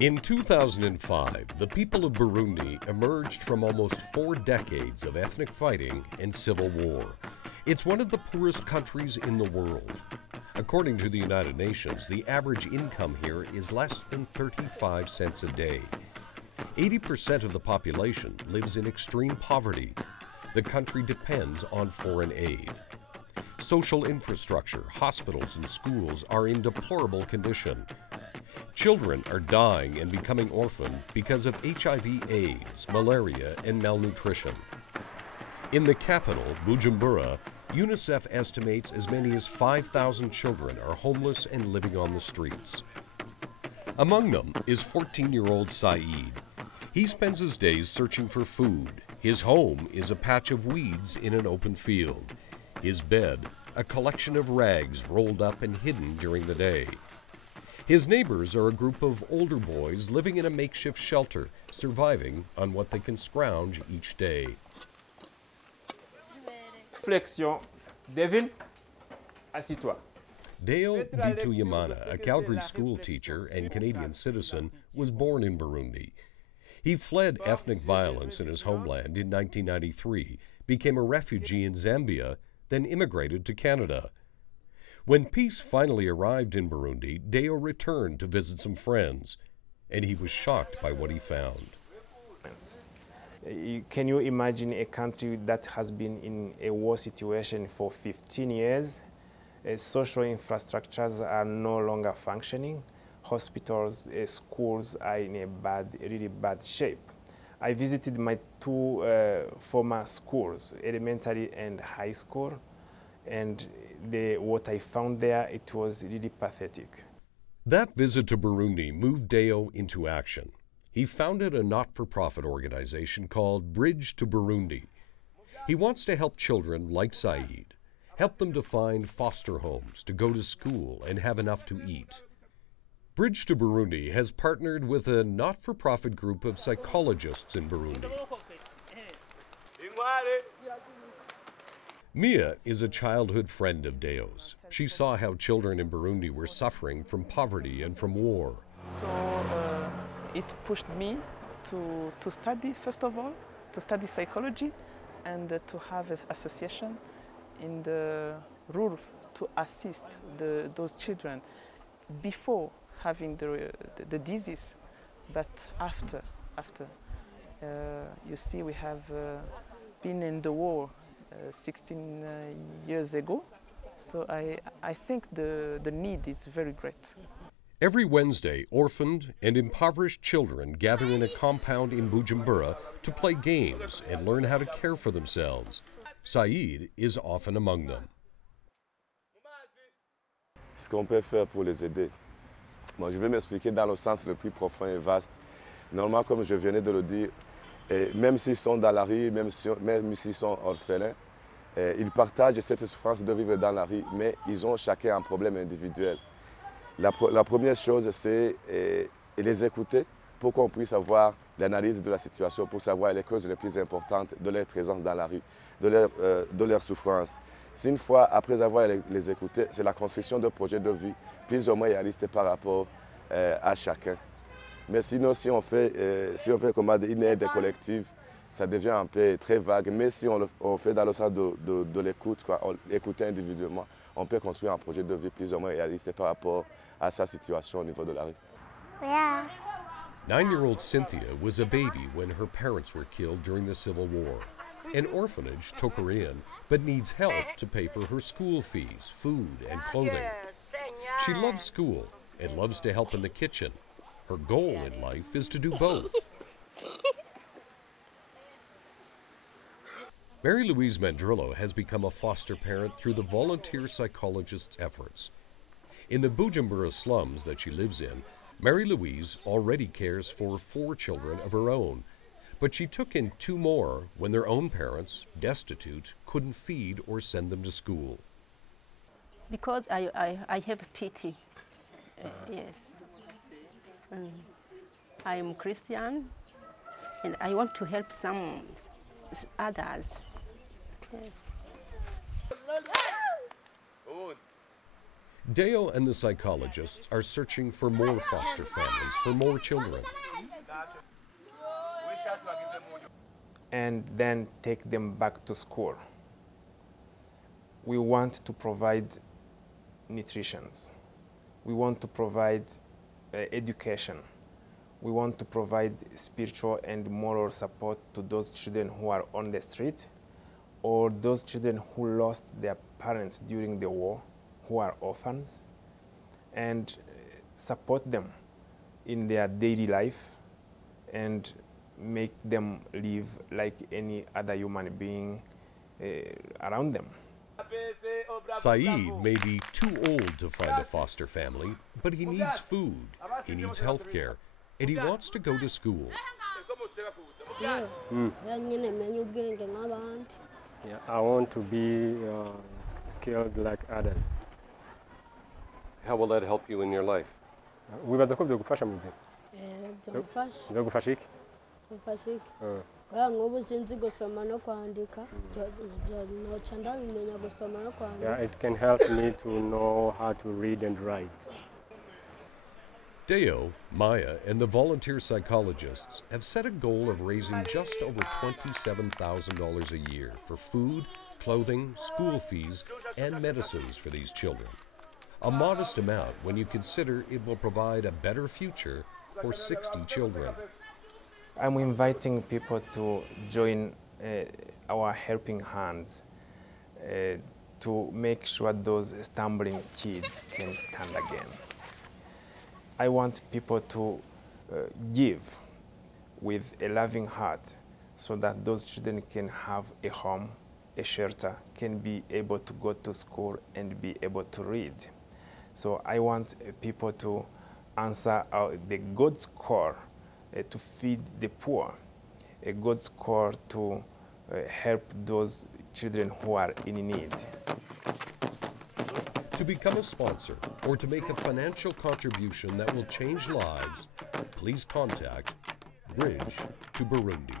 In 2005, the people of Burundi emerged from almost 4 decades of ethnic fighting and civil war. It's one of the poorest countries in the world. According to the United Nations, the average income here is less than 35 cents a day. 80% of the population lives in extreme poverty. The country depends on foreign aid. Social infrastructure, hospitals, and schools are in deplorable condition. Children are dying and becoming orphaned because of HIV/AIDS, malaria, and malnutrition. In the capital, Bujumbura, UNICEF estimates as many as 5,000 children are homeless and living on the streets. Among them is 14-year-old Saeed. He spends his days searching for food. His home is a patch of weeds in an open field. His bed, a collection of rags rolled up and hidden during the day. His neighbors are a group of older boys living in a makeshift shelter, surviving on what they can scrounge each day. Flexion, Devin, assis-toi. Deo Mbituyimana, a Calgary school teacher and Canadian citizen, was born in Burundi. He fled ethnic violence in his homeland in 1993, became a refugee in Zambia, then immigrated to Canada. When peace finally arrived in Burundi, Deo returned to visit some friends, and he was shocked by what he found. Can you imagine a country that has been in a war situation for 15 years? Social infrastructures are no longer functioning. Hospitals, schools are in a really bad shape. I visited my 2 former schools, elementary and high school, and what I found there, it was really pathetic. That visit to Burundi moved Deo into action. He founded a not-for-profit organization called Bridge to Burundi. He wants to help children like Saeed, help them to find foster homes, to go to school, and have enough to eat. Bridge to Burundi has partnered with a not-for-profit group of psychologists in Burundi. Mia is a childhood friend of Deo's. She saw how children in Burundi were suffering from poverty and from war. So it pushed me to study, first of all, to study psychology and to have an association in the rural to assist those children before having the disease, but after. You see, we have been in the war 16 years ago, so I think the need is very great. Every Wednesday, orphaned and impoverished children gather in a compound in Bujumbura to play games and learn how to care for themselves. Saeed is often among them. Ce qu'on peut faire pour les aider. Moi, je vais m'expliquer dans le sens le plus profond et vaste. Normalement, comme je venais de le dire, même s'ils sont dans la rue, même s'ils sont orphelins, ils partagent cette souffrance de vivre dans la rue, mais ils ont chacun un problème individuel. La première chose, c'est les écouter pour qu'on puisse avoir l'analyse de la situation, pour savoir les causes les plus importantes de leur présence dans la rue, de leur souffrance. Si une fois, après avoir les écoutés, c'est la construction d'un projet de vie plus ou moins réaliste par rapport à chacun. Mais sinon, si on fait comme une aide collective, ça devient un peu très vague. Mais si on fait dans le sens de l'écoute, écouter individuellement, on peut construire un projet de vie plus ou moins réaliste par rapport à sa situation au niveau de la rue. Yeah. 9-year-old Cynthia was a baby when her parents were killed during the Civil War. An orphanage took her in, but needs help to pay for her school fees, food, and clothing. She loves school and loves to help in the kitchen. Her goal in life is to do both. Mary Louise Mandrillo has become a foster parent through the volunteer psychologist's efforts. In the Bujumbura slums that she lives in, Mary Louise already cares for 4 children of her own, but she took in 2 more when their own parents, destitute, couldn't feed or send them to school. Because I have pity. Yes. I am Christian, and I want to help some others. Yes. Deo and the psychologists are searching for more foster families, for more children. And then take them back to school. We want to provide nutrition. We want to provide education. We want to provide spiritual and moral support to those children who are on the street, or those children who lost their parents during the war, who are orphans, and support them in their daily life and make them live like any other human being around them. Saeed may be too old to find a foster family, but he needs food, he needs health care, and he wants to go to school. Yeah, I want to be skilled like others. How will that help you in your life? wibaza ko byogufasha mu buzima byogufasha iki nk'ubu sinzi gusoma no kwandika noca ndabimenya gusoma no kwandika. Yeah, it can help me to know how to read and write. Deo, Maya, and the volunteer psychologists have set a goal of raising just over $27,000 a year for food, clothing, school fees, and medicines for these children. A modest amount when you consider it will provide a better future for 60 children. I'm inviting people to join our helping hands to make sure those stumbling kids can stand again. I want people to give with a loving heart so that those children can have a home, a shelter, can be able to go to school and be able to read. So I want people to answer the God's call to feed the poor, a God's call to help those children who are in need. To become a sponsor or to make a financial contribution that will change lives, please contact Bridge to Burundi.